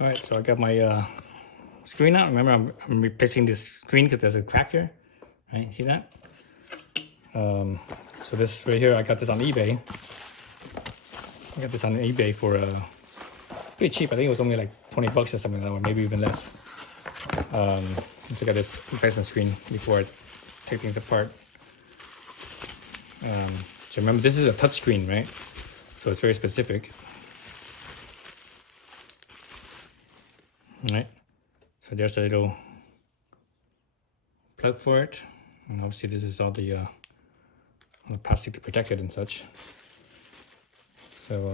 All right, so I got my screen out. Remember, I'm replacing this screen because there's a crack here. Right, see that? So this right here, I got this on eBay. I got this on eBay for pretty cheap. I think it was only like 20 bucks or something, or maybe even less. Let's look at this replacement screen before I take things apart. So remember, this is a touch screen, right? So it's very specific. All right. So there's a little plug for it, and obviously this is all the plastic to protect it and such. So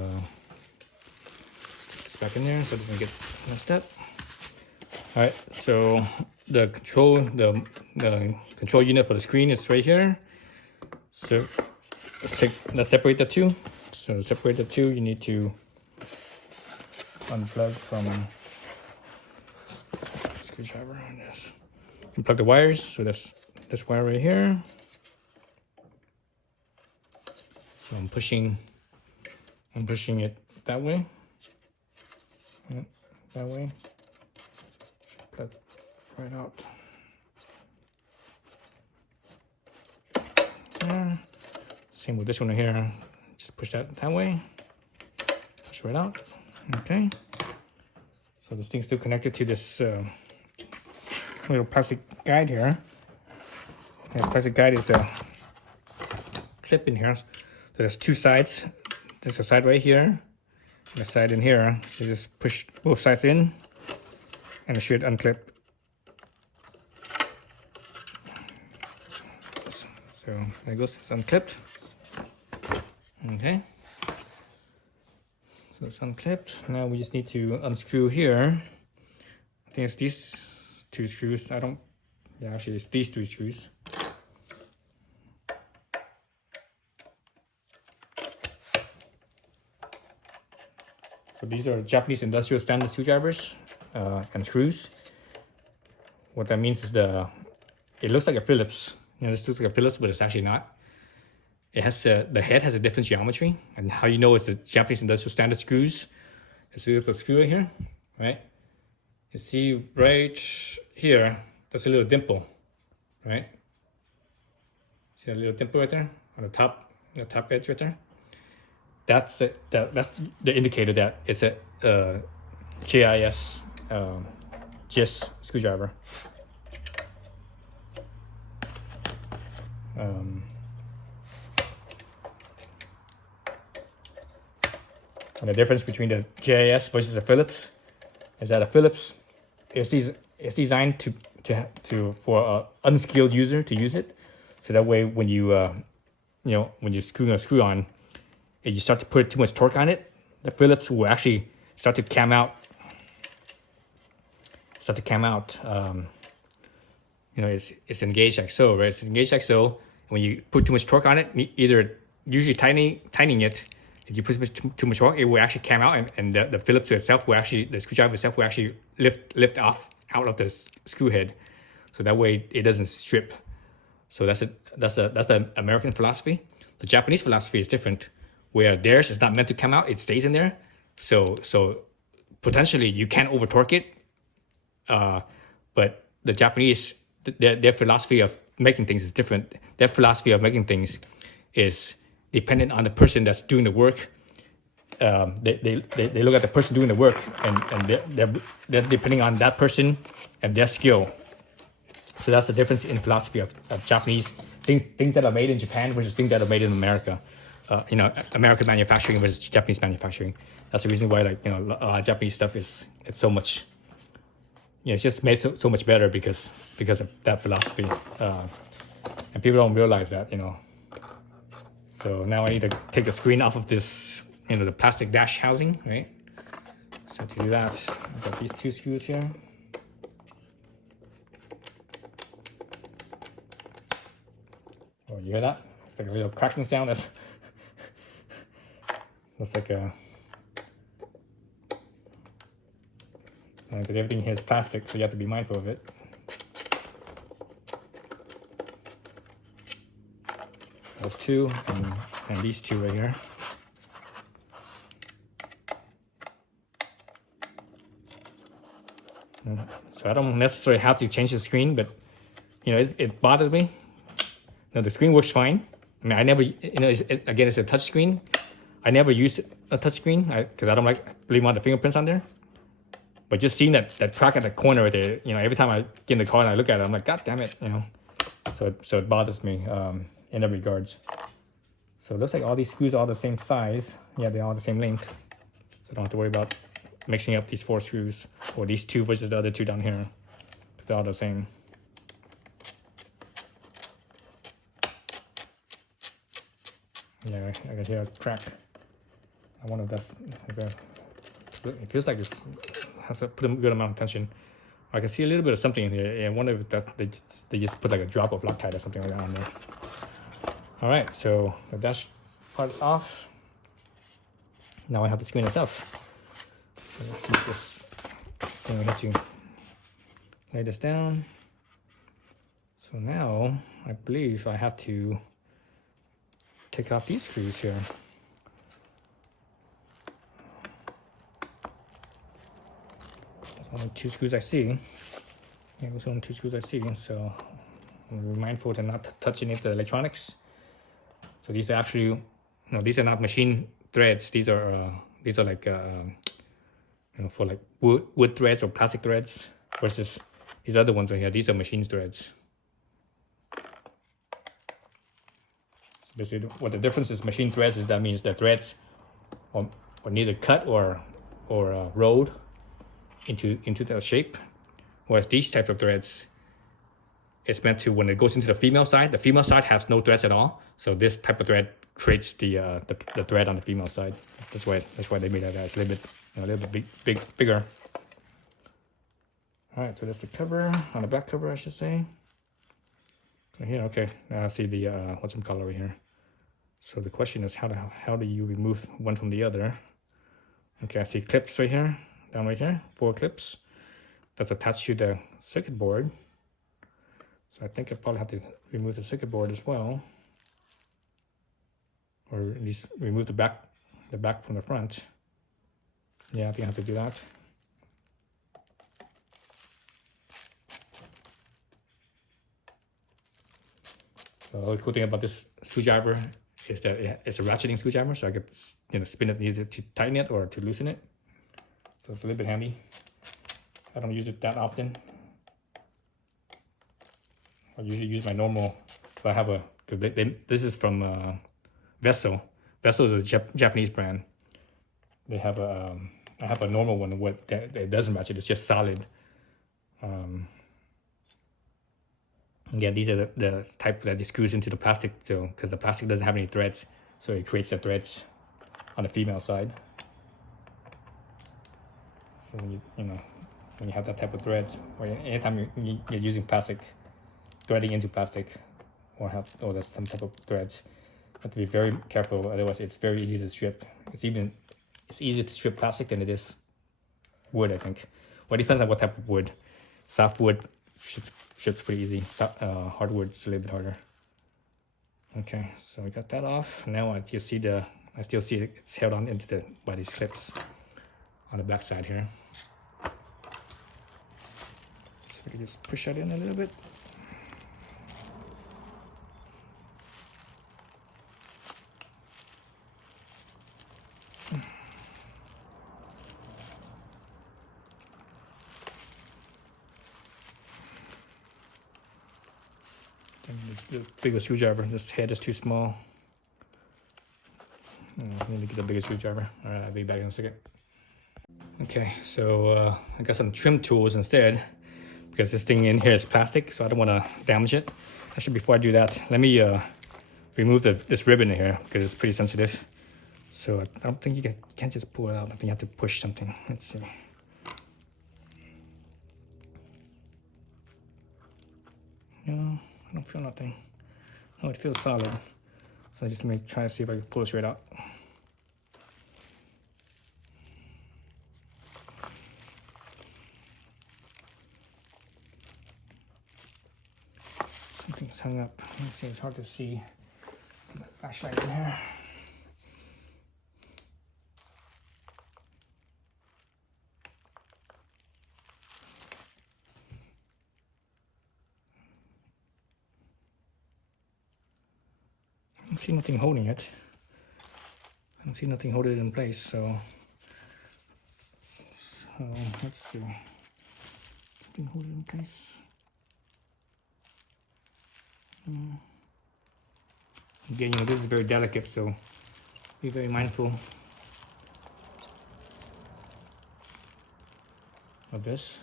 put this back in there so it doesn't get messed up. All right, so the control unit for the screen is right here. So let's separate the two. So to separate the two, you need to unplug from screwdriver on this. Unplug the wires. So that's this wire right here. So I'm pushing it that way. Yep, that way. Plug right out. There. Same with this one right here. Just push that way. Push right out. Okay. So this thing's still connected to this little plastic guide here. The plastic guide is a clip in here. So there's two sides. There's a side right here and a side in here. So just push both sides in and it should unclip. So there it goes, it's unclipped. Okay. So it's unclipped. Now we just need to unscrew here. I think it's these two screws. Actually it's these two screws. So these are Japanese industrial standard screwdrivers and screws. What that means is it looks like a Phillips. You know, this looks like a Phillips, but it's actually not. It has the head has a different geometry, and how you know it's the Japanese industrial standard screws. See the screw right here, right? You see right here, there's a little dimple, right? See a little dimple right there on the top edge right there. That's it. That's the indicator that it's a GIS screwdriver. And the difference between the GIS versus a Phillips is that a Phillips is designed for an unskilled user to use it. So that way, when when you're screwing a screw on, and you start to put too much torque on it, the Phillips will actually start to cam out. It's engaged like so, right? It's engaged like so. When you put too much torque on it, usually tightening it. If you put too much torque, it will actually cam out, and the Phillips itself will actually, the screwdriver itself will actually lift off out of the screw head, so that way it doesn't strip. So that's the American philosophy. The Japanese philosophy is different, where theirs is not meant to come out; it stays in there. So potentially you can over torque it, but the Japanese, their philosophy of making things is different. Their philosophy of making things is dependent on the person that's doing the work. They look at the person doing the work, and they're depending on that person and their skill. So that's the difference in philosophy of Japanese things that are made in Japan versus things that are made in America. American manufacturing versus Japanese manufacturing. That's the reason why, a lot of Japanese stuff it's so much. It's just made so much better because of that philosophy, and people don't realize that. So now I need to take the screen off of this, the plastic dash housing, right? So to do that, I've got these two screws here. Oh, you hear that? It's like a little cracking sound. That's like a... Because everything here is plastic, so you have to be mindful of it. Those two, and these two right here. So I don't necessarily have to change the screen, but you know, it bothers me. No, the screen works fine. I mean, I never, you know, again, it's a touch screen. I never used a touch screen because I don't really want the fingerprints on there. But just seeing that crack at the corner right there, you know, every time I get in the car and I look at it, I'm like, God damn it, you know. So it bothers me in that regards. So it looks like all these screws are all the same size. Yeah, they're all the same length. So I don't have to worry about mixing up these 4 screws or these 2 versus the other 2 down here. They're all the same. Yeah, I can hear a crack. I wonder if that's, it feels like this has to put a good amount of tension. I can see a little bit of something in here. I wonder if that they just put like a drop of Loctite or something like that on there. All right, so the dash part is off. Now I have the screen itself. Let's use this. I'm going to lay this down. So now I believe I have to take off these screws here. There's only 2 screws I see. Yeah, those are only 2 screws I see. So I'm mindful to not touch any of the electronics. So these are actually, no, these are not machine threads. These are like, you know, for like wood threads or plastic threads versus these other ones right here. These are machine threads. So basically, what the difference is machine threads is that means the threads are neither cut or rolled into the shape, whereas these type of threads, it's meant to, when it goes into the female side has no threads at all. So this type of thread creates the thread on the female side. That's why they made that. It's a little bit bigger. All right, so that's the cover, on the back cover, I should say. So here, okay, now I see the what's some color right here. So the question is, how do you remove one from the other? Okay, I see clips right here, down right here, 4 clips. That's attached to the circuit board. So I think I probably have to remove the circuit board as well, or at least remove the back from the front. Yeah, I think I have to do that. So the cool thing about this screwdriver is that it's a ratcheting screwdriver, so I could, you know, spin it either to tighten it or to loosen it. So it's a little bit handy. I don't use it that often. I usually use my normal. So I have this is from Vessel. Vessel is a Japanese brand. They have I have a normal one that it doesn't ratchet. It's just solid. Again, these are the type that screws into the plastic, so because the plastic doesn't have any threads, so it creates the threads on the female side. So when you have that type of threads, or anytime you're using plastic, threading into plastic, or there's some type of threads, you have to be very careful. Otherwise, it's very easy to strip. It's easier to strip plastic than it is wood, I think. Well, it depends on what type of wood. Soft wood strips pretty easy. Hardwood is a little bit harder. Okay, so we got that off. Now I still see it's held on by these clips on the back side here. So we can just push that in a little bit. The bigger screwdriver, this head is too small. I need to get the bigger screwdriver. All right, I'll be back in a second. Okay, so I got some trim tools instead, because this thing in here is plastic, so I don't want to damage it. Actually, before I do that, let me remove this ribbon in here, because it's pretty sensitive. So I don't think you can't just pull it out. I think you have to push something. Let's see. No, I don't feel nothing. Oh, it feels solid. So just let me try to see if I can pull it straight out. Something's hung up. Let's see, it's hard to see. The flashlight in here. don't see nothing holding it. I don't see nothing holding it in place, so let's see. Nothing holding it in place. Again, you know, this is very delicate, so be very mindful of this.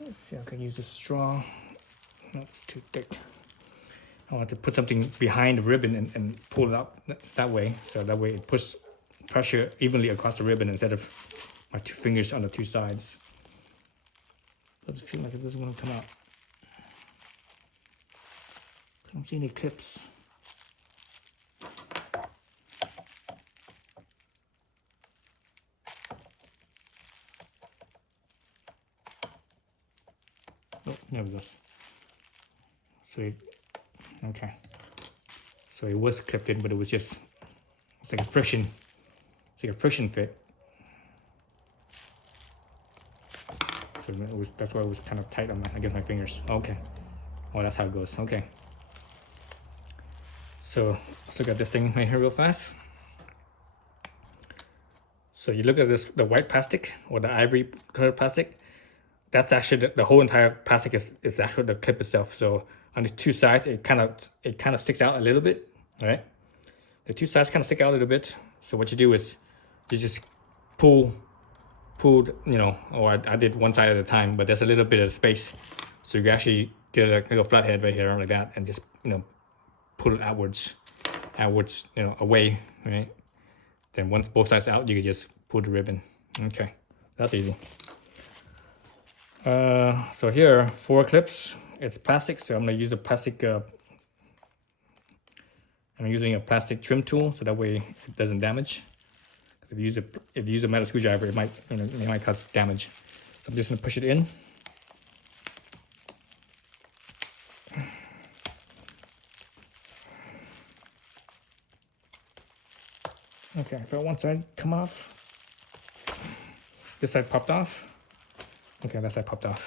Let's see, I can use this straw. Not too thick. I want to put something behind the ribbon and pull it up that way, so that way it puts pressure evenly across the ribbon instead of my two fingers on the two sides. Doesn't feel like it doesn't want to come out. I don't see any clips. Oh, there it goes. So okay. So it was clipped in, but it was just, it's like a friction. It's like a friction fit. So it was, that's why it was kind of tight on my, against my fingers. Okay. Oh, that's how it goes. Okay. So let's look at this thing right here real fast. So you look at this, the white plastic or the ivory colored plastic. That's actually the whole entire plastic is actually the clip itself. So on the two sides, it kind of sticks out a little bit. All right. The two sides kind of stick out a little bit. So what you do is you just pull, you know, or I did one side at a time, but there's a little bit of space. So you can actually get a little flathead right here like that and just, you know, pull it outwards, you know, away, right? Then once both sides out, you can just pull the ribbon. Okay, that's easy. So here, 4 clips. It's plastic, so I'm gonna use a plastic. I'm using a plastic trim tool, so that way it doesn't damage. Because if you use a metal screwdriver, it might, you know, it might cause damage. So I'm just gonna push it in. Okay, I felt one side come off. This side popped off. Okay, that side popped off.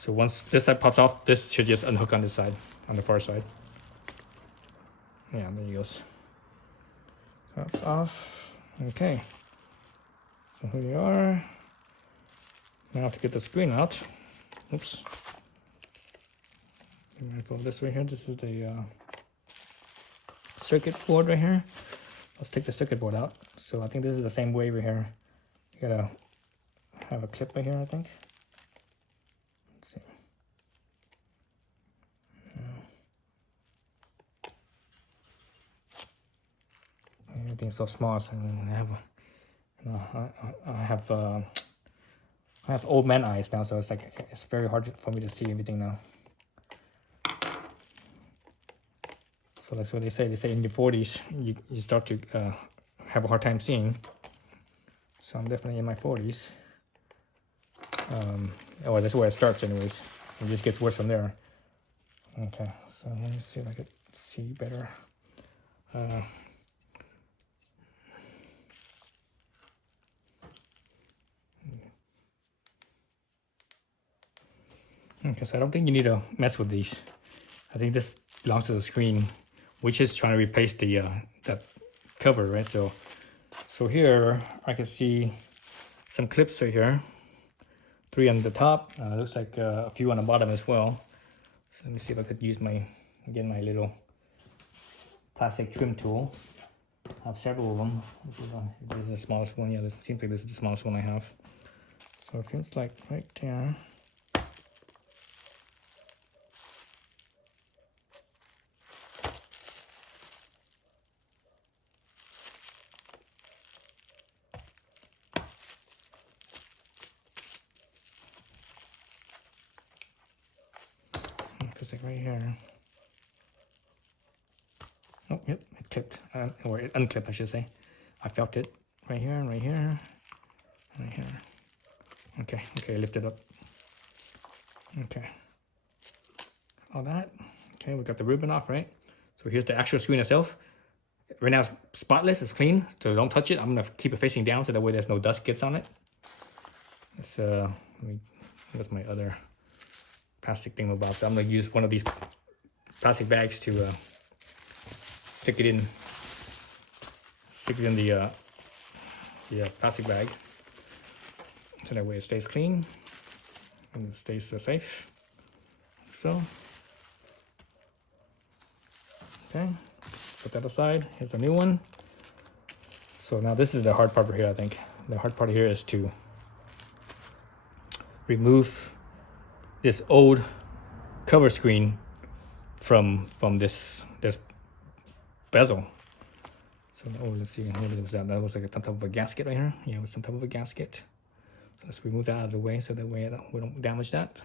So once this side pops off, this should just unhook on this side, on the far side. Yeah, there he goes. Pops off. Okay. So here we are. Now I have to get the screen out. Oops. Be mindful of this right here. This is the circuit board right here. Let's take the circuit board out. So I think this is the same way right here. You gotta have a clip right here, I think. Let's see. Everything's so small, so I have, you know, I have old man eyes now, so it's like it's very hard for me to see everything now. So that's what they say. They say in your 40s, you start to have a hard time seeing. So I'm definitely in my 40s. Oh, that's where it starts anyways. It just gets worse from there. Okay, so let me see if I could see better. Okay, so I don't think you need to mess with these. I think this belongs to the screen, which is trying to replace the that cover, right? So here I can see some clips right here. 3 on the top. Looks like a few on the bottom as well. So let me see if I could use my little plastic trim tool. I have several of them. This is the smallest one. Yeah, it seems like this is the smallest one I have. So it feels like right there. Like right here. Oh, yep, it clipped, or it unclipped, I should say. I felt it right here, and right here, and right here. Okay, lift it up. Okay, all that. Okay, we got the ribbon off, right? So here's the actual screen itself. Right now it's spotless, it's clean, so don't touch it. I'm gonna keep it facing down so that way there's no dust gets on it. It's that's my other plastic thing about. I'm gonna use one of these plastic bags to stick it in the plastic bag, so that way it stays clean and it stays safe. So, okay, put that aside. Here's a new one. So now this is the hard part here. I think the hard part here is to remove this old cover screen from this bezel. So let's see, what was that? That was like some type of a gasket right here. Yeah, it was some type of a gasket. So let's remove that out of the way so that way we don't damage that.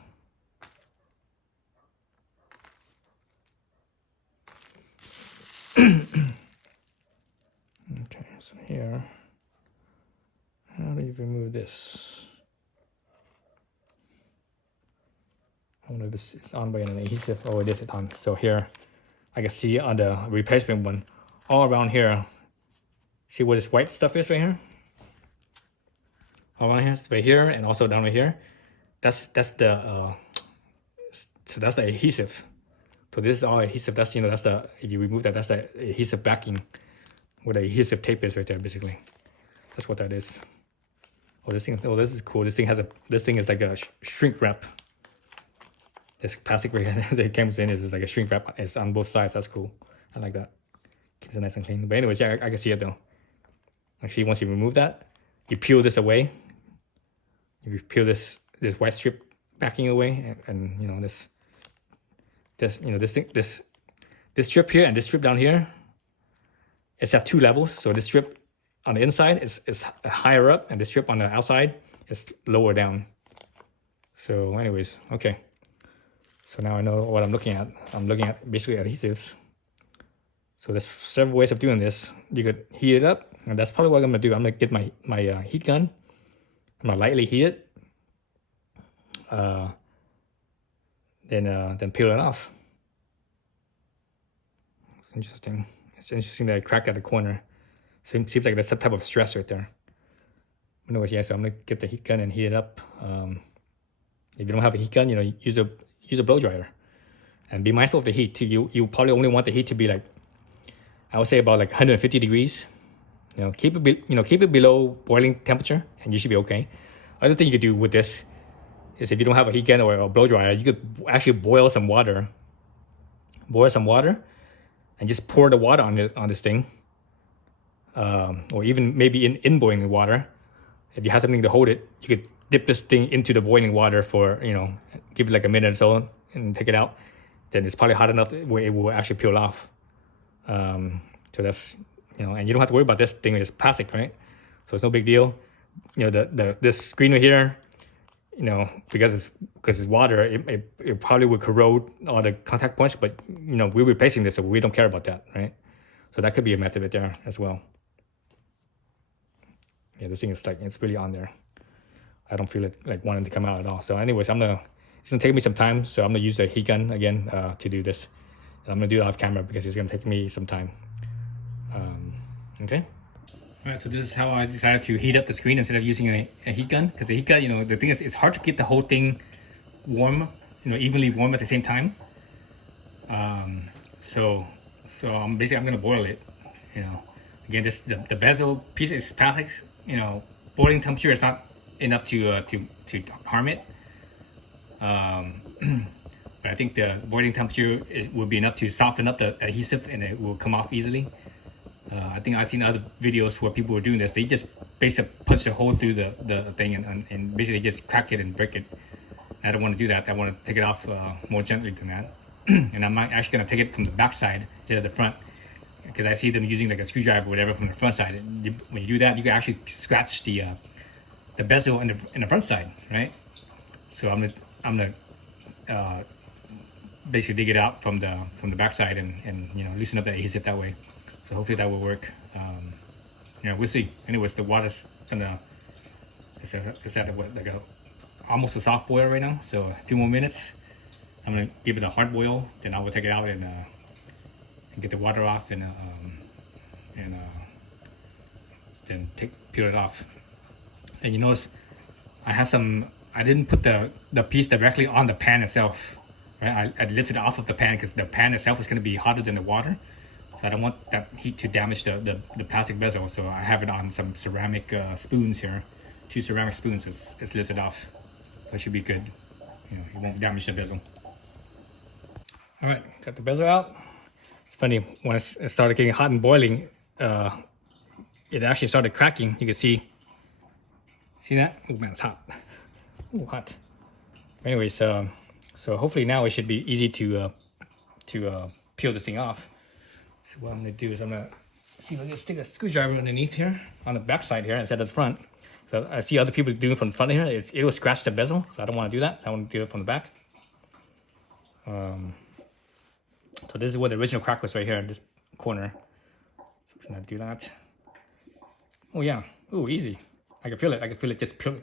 Okay, so here, how do you remove this? I wonder if this is on by an adhesive. Oh, it is on. So here, I can see on the replacement one, all around here. See where this white stuff is right here? All around here, right here, and also down right here. That's the so that's the adhesive. So this is all adhesive. That's that's the, if you remove that, that's the adhesive backing, where the adhesive tape is right there. Basically, that's what that is. Oh, this thing. Oh, this is cool. This thing is like a shrink wrap. This plastic right here that it comes in is like a shrink wrap. It's on both sides. That's cool. I like that. Keeps it nice and clean. But anyways, yeah, I can see it though. Like, see, once you remove that, you peel this away. If you peel this white strip backing away, and this strip here and this strip down here, it's at two levels. So this strip on the inside is higher up, and this strip on the outside is lower down. So anyways, okay. So now I know what I'm looking at. I'm looking at basically adhesives. So there's several ways of doing this. You could heat it up, and that's probably what I'm gonna do. I'm gonna get my heat gun. I'm gonna lightly heat it. Then peel it off. It's interesting. It's interesting that I cracked at the corner. Seems like there's some type of stress right there. Anyways, yeah, so I'm gonna get the heat gun and heat it up. If you don't have a heat gun, use a blow dryer, and be mindful of the heat too. You probably only want the heat to be like, I would say about like 150 degrees. Keep it below boiling temperature, and you should be okay. Other thing you could do with this is, if you don't have a heat gun or a blow dryer, you could actually boil some water, and just pour the water on this thing, or even maybe in boiling water. If you have something to hold it, you could dip this thing into the boiling water for give it like a minute or so and take it out. Then it's probably hot enough where it will actually peel off. So that's and you don't have to worry about this thing. It's plastic, right? So it's no big deal. This screen right here, because it's water, it probably would corrode all the contact points. But we're replacing this, so we don't care about that, right? So that could be a method right there as well. Yeah, this thing is like, it's really on there. I don't feel it like wanting to come out at all. So anyways, it's gonna take me some time. So I'm gonna use the heat gun again to do this. And I'm gonna do it off camera because it's gonna take me some time. Okay. All right, so this is how I decided to heat up the screen instead of using a heat gun. Because the heat gun, the thing is, it's hard to get the whole thing warm, evenly warm at the same time. So I'm gonna boil it. Again, the bezel piece is plastic. Boiling temperature is not enough to harm it. But I think the boiling temperature will be enough to soften up the adhesive, and it will come off easily. I think I've seen other videos where people were doing this. They just basically punch a hole through the thing and basically just crack it and break it. I don't want to do that. I want to take it off more gently than that. And I'm not actually going to take it from the back side instead of the front, because I see them using like a screwdriver or whatever from the front side. And when you do that, you can actually scratch the bezel in the front side, right? So I'm gonna basically dig it out from the back side and loosen up the adhesive that way. So hopefully that will work. We'll see. Anyways, the water's it's at like almost a soft boil right now. So a few more minutes. I'm gonna give it a hard boil. Then I will take it out and get the water off and then peel it off. And you notice I didn't put the piece directly on the pan itself, right? I lifted it off of the pan because the pan itself is going to be hotter than the water. So I don't want that heat to damage the plastic bezel. So I have it on some ceramic spoons here. 2 ceramic spoons. It's lifted off. So it should be good. You know, it won't damage the bezel. All right, got the bezel out. It's funny, when it started getting hot and boiling, it actually started cracking. You can see that? Oh man, it's hot. Oh, hot. Anyways, so hopefully now it should be easy to peel this thing off. So what I'm gonna do is I'm gonna see if I can stick a screwdriver underneath here on the back side here instead of the front. So I see other people doing it from the front here. It will scratch the bezel, so I don't want to do that. I want to do it from the back. So this is where the original crack was, right here in this corner. So I'm gonna do that. Oh yeah, oh easy. I can feel it. I can feel it just peel.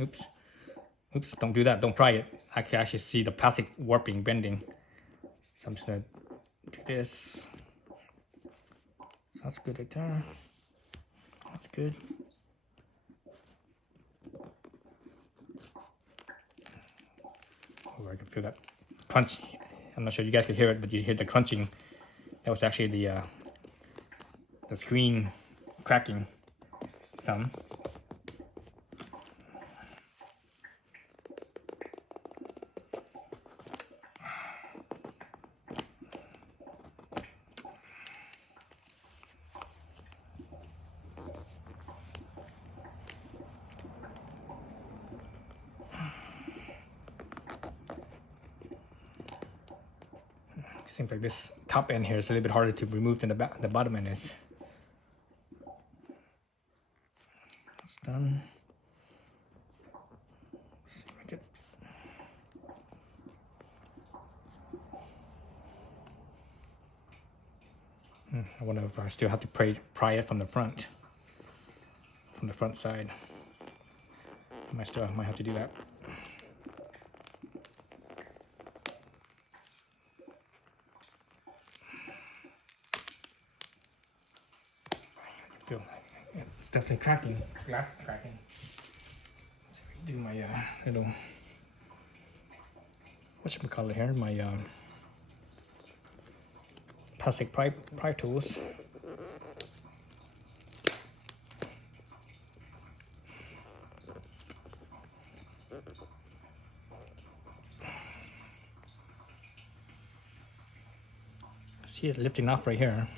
Oops, oops! Don't do that. Don't pry it. I can actually see the plastic warping, bending. So I'm just gonna do this. So that's good right there. That's good. Oh, I can feel that crunch. I'm not sure you guys can hear it, but you hear the crunching. That was actually the screen cracking sound. Seems like this top end here is a little bit harder to remove than the bottom end is. It's done. Let's see if I get... I wonder if I still have to pry it from the front side. I might have to do that. It's definitely cracking. Glass is cracking. Let's see if I can do my little, whatchamacallit here, my plastic pry tools. See it lifting off right here.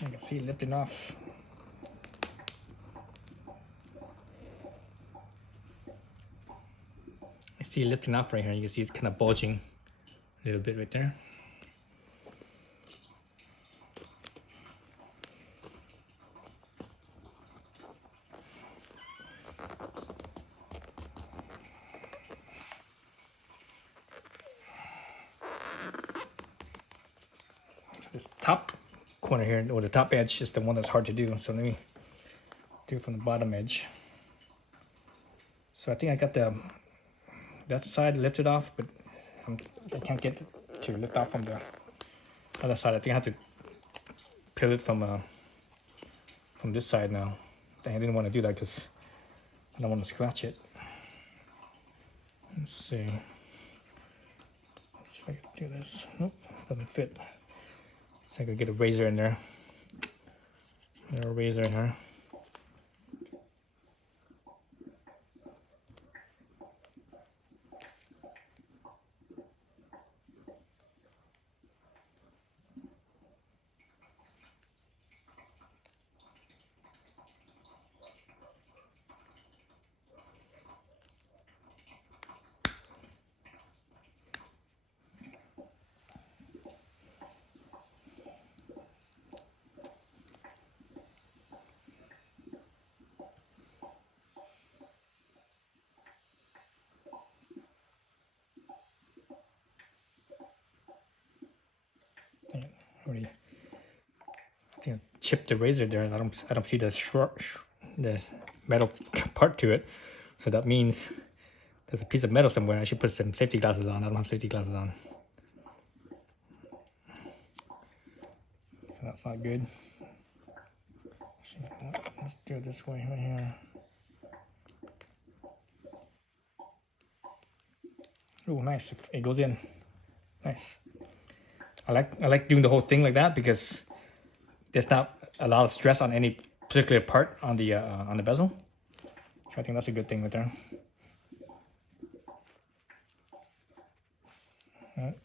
You can see it lifting off. I see it lifting off right here. You can see it's kind of bulging a little bit right there. This top corner here, or the top edge, is the one that's hard to do. So let me do it from the bottom edge. So I think I got that side lifted off, but I can't get it to lift off from the other side. I think I have to peel it from this side now. I didn't want to do that because I don't want to scratch it. Let's see. Let's see if I can do this. Nope, doesn't fit. So I could get a razor in there. Get a razor in here. chipped the razor there. I don't see the metal part to it. So that means there's a piece of metal somewhere. I should put some safety glasses on. I don't have safety glasses on. So that's not good. Let's do it this way right here. Oh, nice. It goes in. Nice. I like doing the whole thing like that because there's not a lot of stress on any particular part on the bezel. So I think that's a good thing right there. All right.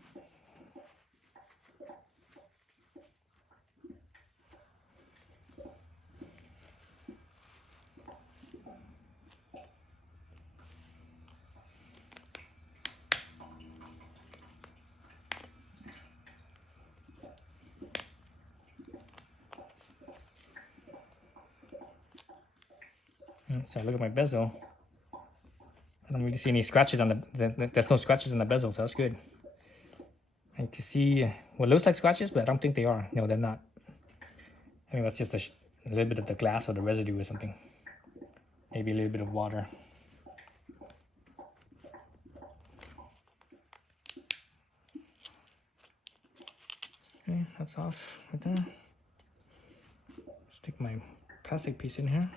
So I look at my bezel. I don't really see any scratches on there's no scratches on the bezel, so that's good. And you can see what looks like scratches, but I don't think they are. No, they're not. I think that's just a little bit of the glass or the residue or something. Maybe a little bit of water. Okay, that's off right there. Stick my plastic piece in here.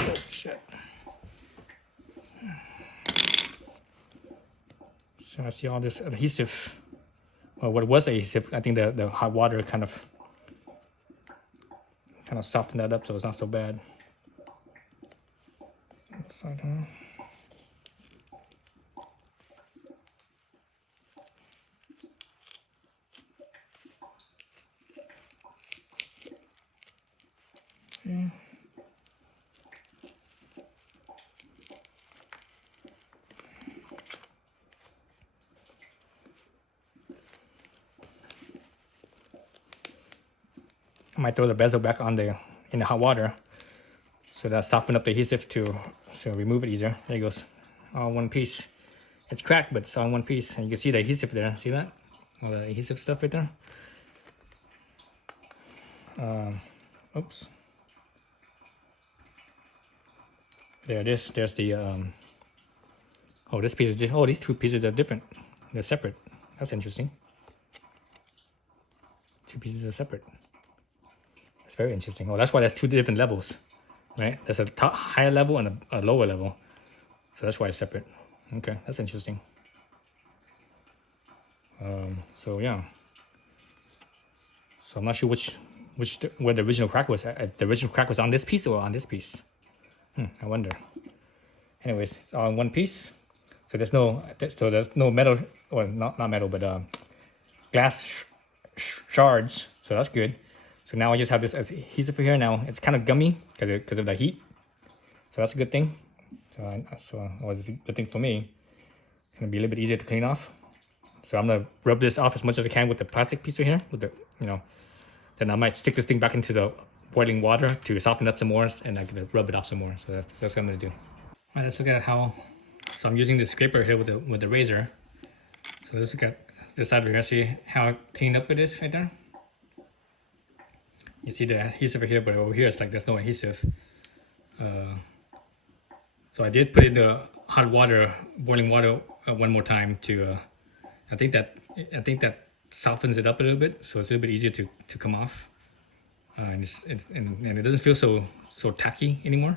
Oh, shit. So I see all this adhesive. Well, what was adhesive, I think the hot water kind of softened that up, so it's not so bad. Side here. Okay. I might throw the bezel back in the hot water, so that soften up the adhesive so remove it easier. There it goes, all one piece. It's cracked, but it's all one piece, and you can see the adhesive there. See that? All the adhesive stuff right there. Oops. There it is. There's the oh, this piece is. Oh, these two pieces are different. They're separate. That's interesting. Two pieces are separate. It's very interesting. Oh, that's why there's two different levels, right? There's a higher level and a lower level. So that's why it's separate. Okay, that's interesting. So yeah. So I'm not sure where the original crack was. If the original crack was on this piece or on this piece. I wonder. Anyways, it's all in one piece. So there's no metal, or not metal, but glass shards. So that's good. So now I just have this adhesive here. Now it's kind of gummy because of the heat. So that's a good thing. So it was a good thing for me. It's gonna be a little bit easier to clean off. So I'm gonna rub this off as much as I can with the plastic piece right here. With the, then I might stick this thing back into the boiling water to soften up some more, and I'm gonna rub it off some more. So that's what I'm gonna do. All right, let's look at how. So I'm using the scraper here with the razor. So let's look at this side over here. See how cleaned up it is right there. You see the adhesive here, but over here it's like there's no adhesive. So I did put in the hot water, boiling water, one more time to. I think that softens it up a little bit, so it's a little bit easier to come off. And it doesn't feel so tacky anymore.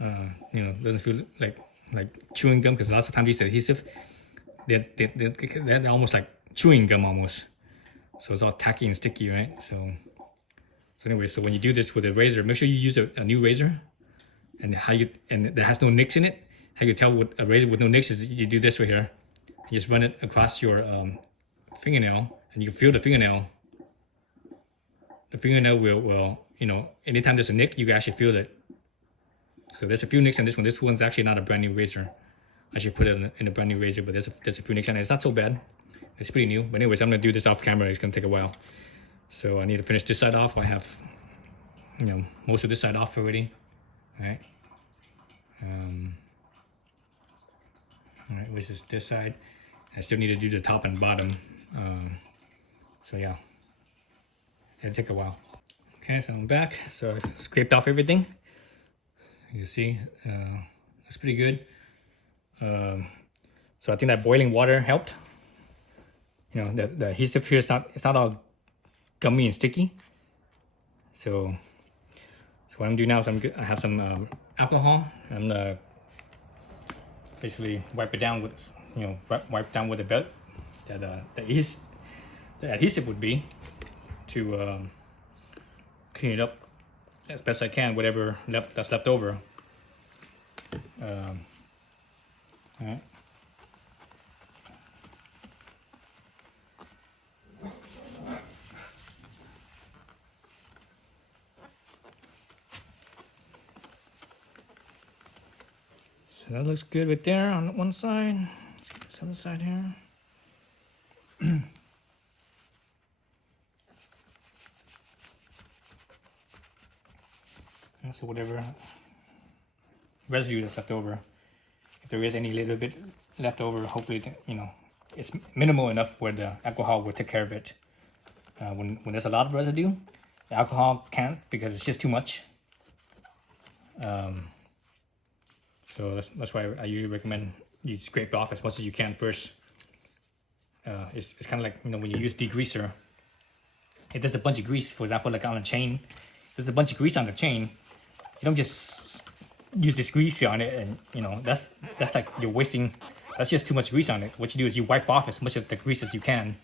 It doesn't feel like chewing gum, because lots of times these adhesive, they're almost like chewing gum almost. So it's all tacky and sticky, right? So anyway, so when you do this with a razor, make sure you use a new razor, and that has no nicks in it. How you tell with a razor with no nicks is you do this right here. You just run it across your fingernail, and you can feel the fingernail. The fingernail will anytime there's a nick, you can actually feel it. So there's a few nicks on this one. This one's actually not a brand new razor. I should put it in a brand new razor, but there's a few nicks on it. It's not so bad. It's pretty new. But anyways, I'm gonna do this off camera. It's gonna take a while. So I need to finish this side off. I have you know, most of this side off already, right? All right, which is this side. I still need to do the top and bottom. So yeah, it'll take a while. Okay, so I'm back. So I scraped off everything. You see, that's pretty good. So I think that boiling water helped. You know, the adhesive here is not all gummy and sticky. So what I'm doing now is I have some alcohol. I'm gonna basically wipe it down with, you know, wipe down with the belt that the adhesive would be to clean it up as best I can, whatever that's left over. All right. So that looks good right there on one side. Let's get this other side here. So whatever residue that's left over, if there is any little bit left over, hopefully, you know, it's minimal enough where the alcohol will take care of it. When there's a lot of residue, the alcohol can't, because it's just too much. So that's why I usually recommend you scrape off as much as you can first. It's kind of like, you know, when you use degreaser, if there's a bunch of grease, for example, like on a chain, there's a bunch of grease on the chain, you don't just use this grease on it, and you know, that's like you're wasting, that's just too much grease on it. What you do is you wipe off as much of the grease as you can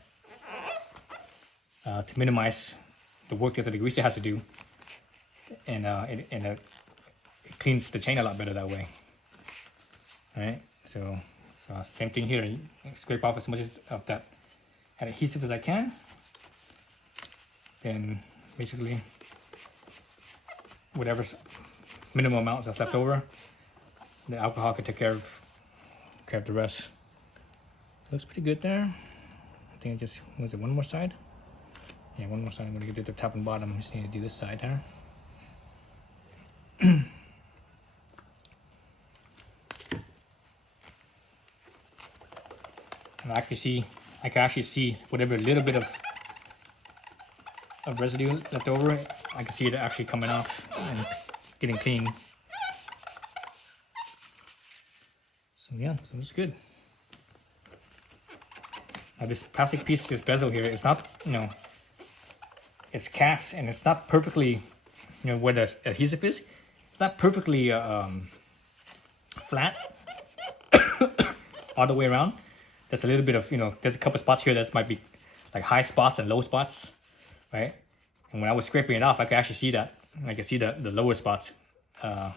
to minimize the work that the degreaser has to do, and it cleans the chain a lot better that way. All right, so same thing here. You scrape off as much of that adhesive as I can. Then basically whatever minimal amounts that's left over, the alcohol can take care of the rest. Looks pretty good there. I think I just, was it one more side? Yeah, one more side. I'm gonna do the top and bottom. Just need to do this side here. And I can actually see whatever little bit of residue left over. I can see it actually coming off and getting clean. So yeah, so it's good. Now this plastic piece, this bezel here, it's not, you know, it's cast and it's not perfectly, you know, where the adhesive is, it's not perfectly flat all the way around. There's a little bit of, you know, there's a couple spots here that might be like high spots and low spots, right? And when I was scraping it off, I could actually see that. I could see the lower spots. That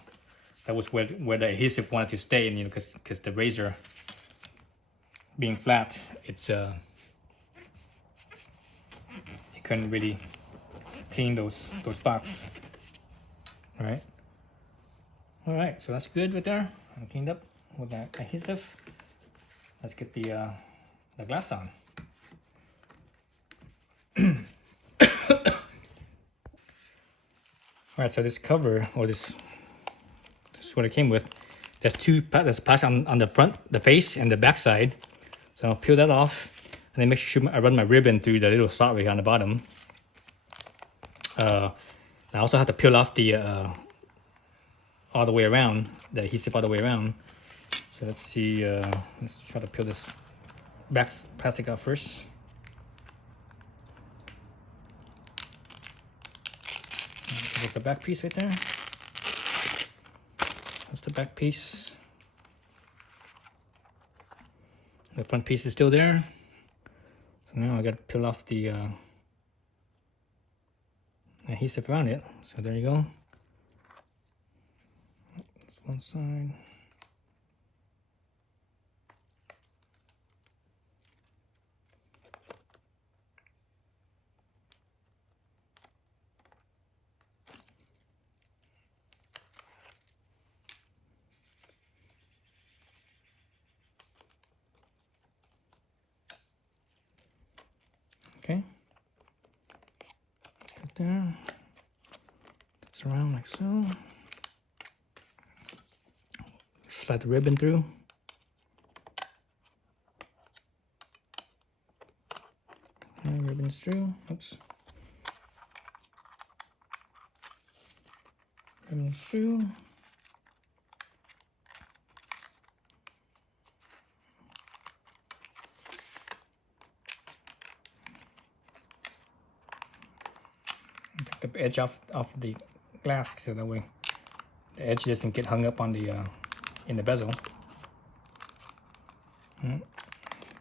was where the adhesive wanted to stay, and you know, because the razor being flat, it couldn't really clean those spots. All right, so that's good right there. I'm cleaned up with that adhesive. Let's get the glass on. All right, so this cover, or this is what it came with. There's plastic on the front, the face, and the back side. So I'll peel that off, and then make sure I run my ribbon through the little slot right here on the bottom. I also have to peel off the all the way around, the adhesive all the way around. So let's see, let's try to peel this back plastic out first. There's the back piece right there. That's the back piece. The front piece is still there. So now I got to peel off the adhesive around it. So there you go. That's one side. Okay. Let's get there. twist around like so. Slide the ribbon through. And ribbons through. Oops. Ribbons through. Take the edge off the glass so that way the edge doesn't get hung up on the in the bezel. The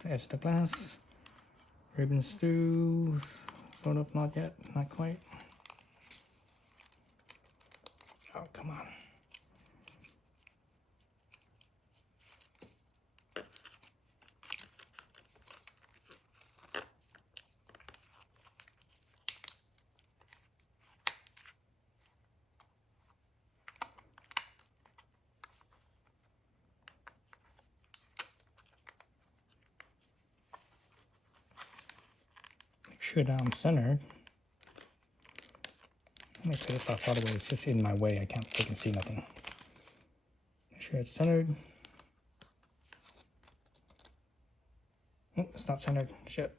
edge of the glass, ribbons through, sort of, not yet, not quite. Oh, come on. Make sure that I'm centered. Let me put this off all the way. It's just in my way. I can't freaking see nothing. Make sure it's centered. Oh, it's not centered. Shit.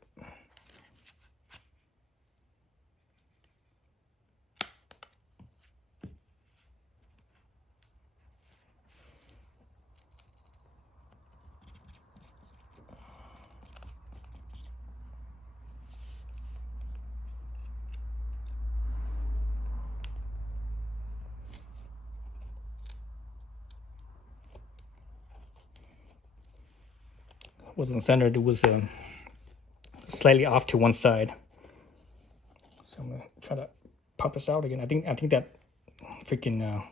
Wasn't centered. It was slightly off to one side. So I'm gonna try to pop this out again. I think that freaking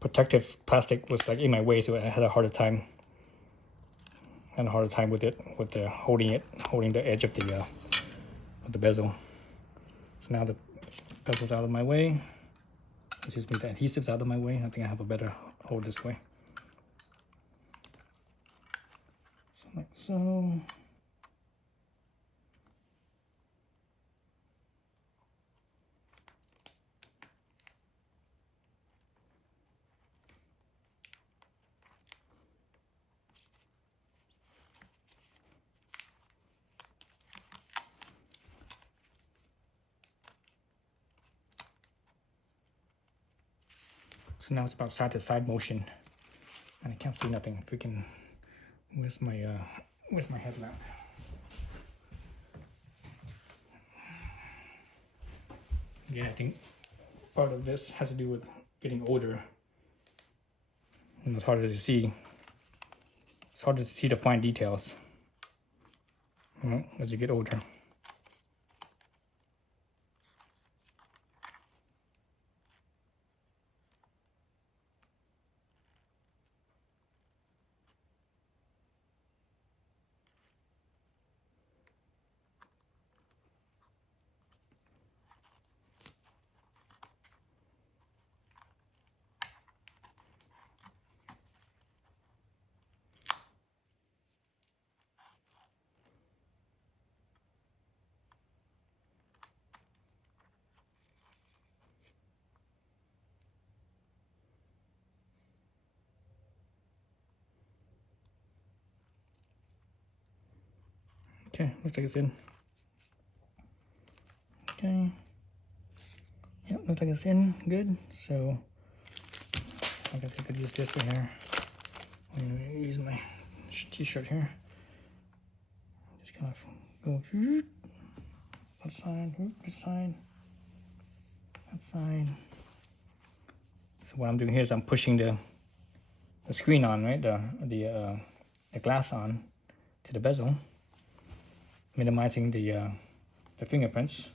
protective plastic was like in my way, so I had a harder time. With it, with the holding the edge of the bezel. So now the bezel's out of my way. Excuse me, the adhesive's out of my way. I think I have a better hold this way. So like so. So now it's about side to side motion, and I can't see nothing. Freaking, where's my headlamp? Yeah, I think part of this has to do with getting older, and it's harder to see. It's harder to see the fine details, as you get older. Okay, looks like it's in. Okay. Yep, looks like it's in. Good. So I guess I could use this in here. I'm gonna use my t-shirt here. Just kind of go that side, this side, that side. So what I'm doing here is I'm pushing the screen on, right? The glass on to the bezel, minimizing the fingerprints.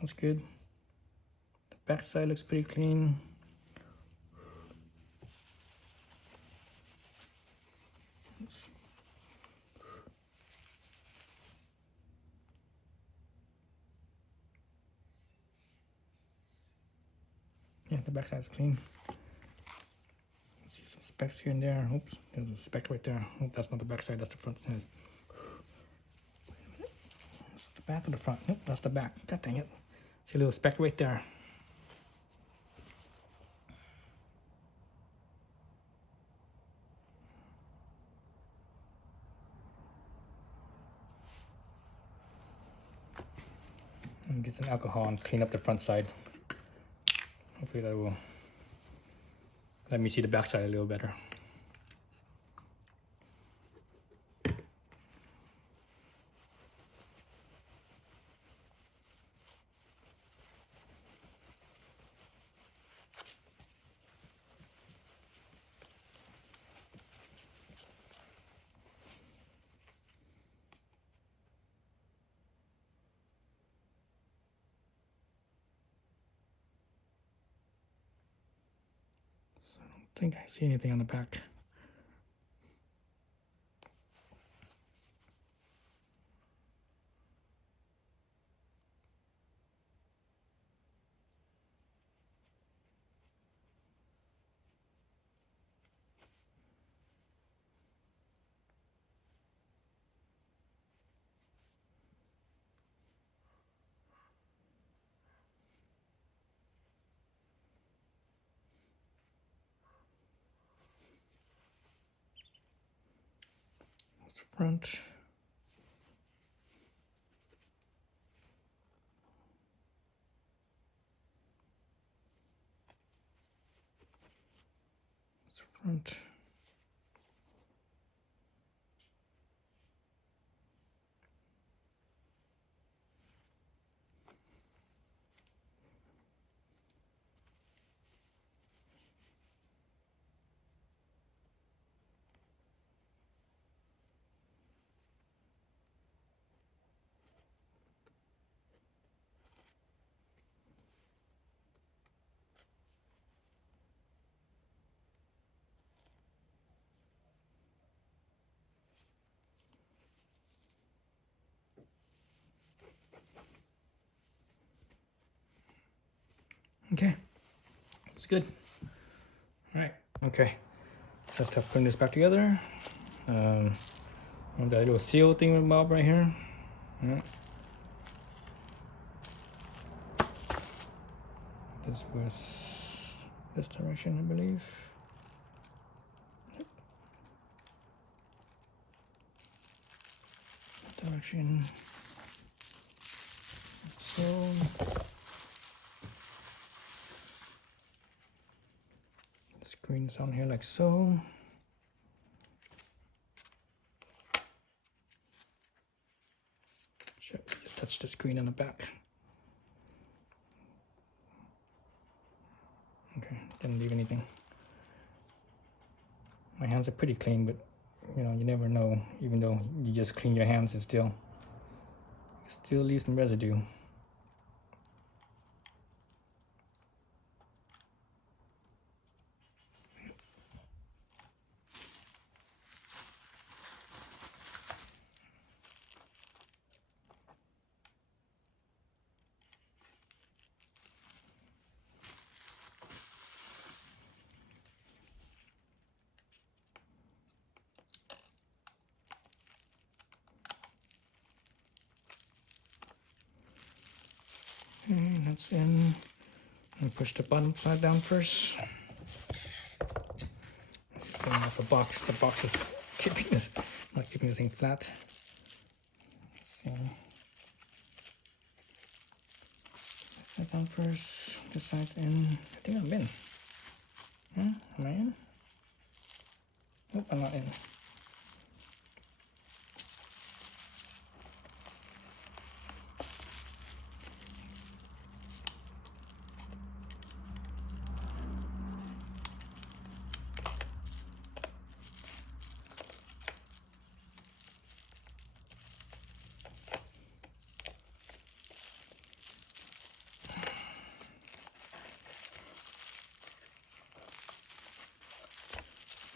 Looks good. The back side looks pretty clean. Oops. Yeah, the back side's clean. See some specks here and there. Oops, there's a speck right there. Oh, that's not the back side, that's the front side. back or the front? Nope, that's the back. God dang it. See a little speck right there. And get some alcohol and clean up the front side. Hopefully that will let me see the back side a little better. I don't think I see anything on the back. That's the front. That's the front. Okay, it's good. All right, okay. Just have putting this back together. That little seal thing with Bob right here. Yeah. This was this direction, I believe. Yep. Direction. So the screen's on here like so. Just touch the screen on the back. Okay, didn't leave anything. My hands are pretty clean, but you know, you never know. Even though you just clean your hands, it still leaves some residue. Okay, that's in. And push the bottom side down first. Going off the box. The box is keeping this, not keeping this thing flat. So that down first. This side in. I think I'm in. Huh? Am I in? Nope, I'm not in.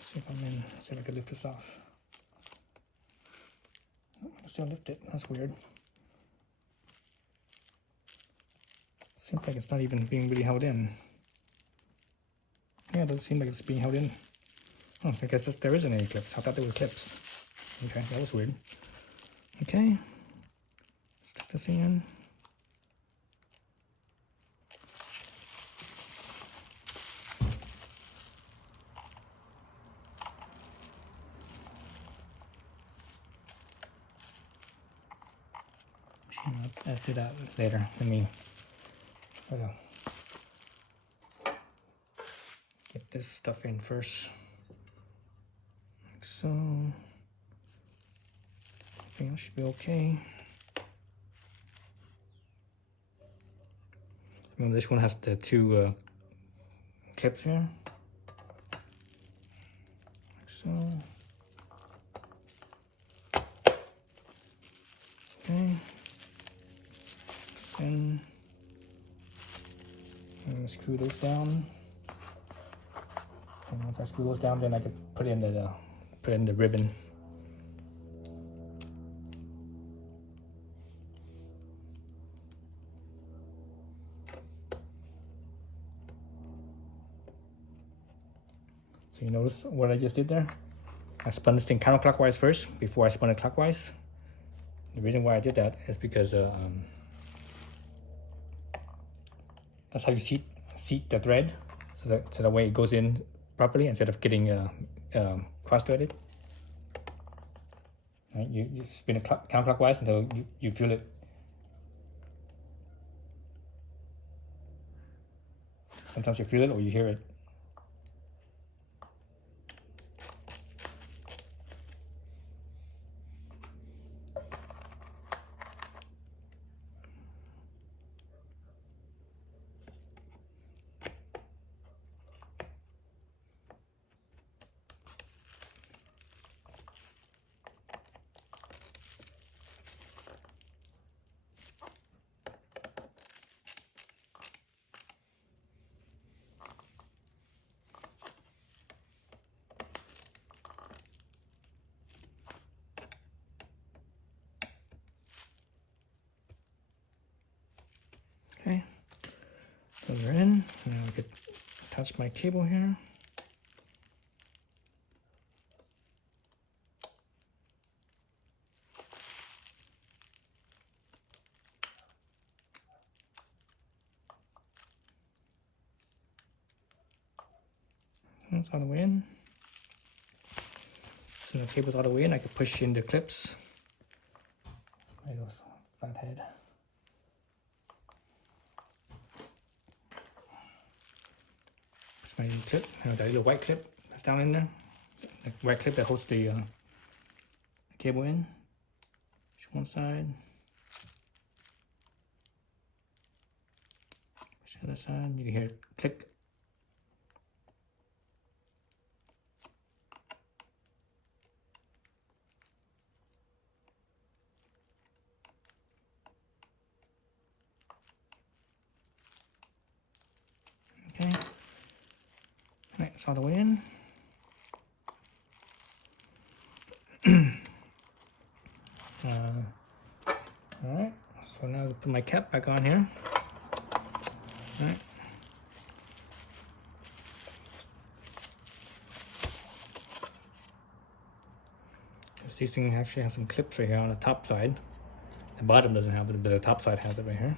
See if I'm in. See if I can lift this off. Oh, I can still lift it. That's weird. Seems like it's not even being really held in. Yeah, it doesn't seem like it's being held in. Oh, I guess there isn't any clips. I thought there were clips. Okay, that was weird. Okay. this in. I'll do that later. Let me get this stuff in first. Like so. I think it should be okay. Remember, this one has the two clips here. Like so. Okay. And I'm gonna screw those down. And once I screw those down, then I can put in the ribbon. So you notice what I just did there? I spun this thing counterclockwise first before I spun it clockwise. The reason why I did that is because that's how you seat the thread, so that way it goes in properly instead of getting cross-threaded. Right? You spin it counterclockwise until you feel it. Sometimes you feel it or you hear it. Okay, those are in. Now I could attach my cable here. That's all the way in. So the cable's all the way in, I could push in the clips. Right, those flat head. Push my clip, that little white clip that's down in there. The white clip that holds the cable in. Push one side. Push the other side, you can hear it click. Okay, right, it's all the way in. Alright, so now I put my cap back on here. Alright. This thing actually has some clips right here on the top side. The bottom doesn't have it, but the top side has it right here.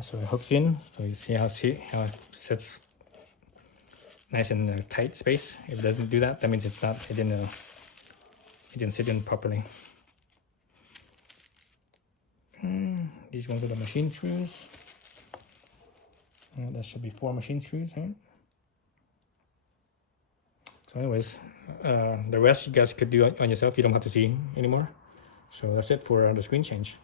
So it hooks in, so you see how it sits nice and tight space. If it doesn't do that, that means it didn't sit in properly. Okay, these ones are the machine screws. That should be 4 machine screws, right? So anyways, the rest you guys could do on yourself. You don't have to see anymore. So that's it for the screen change.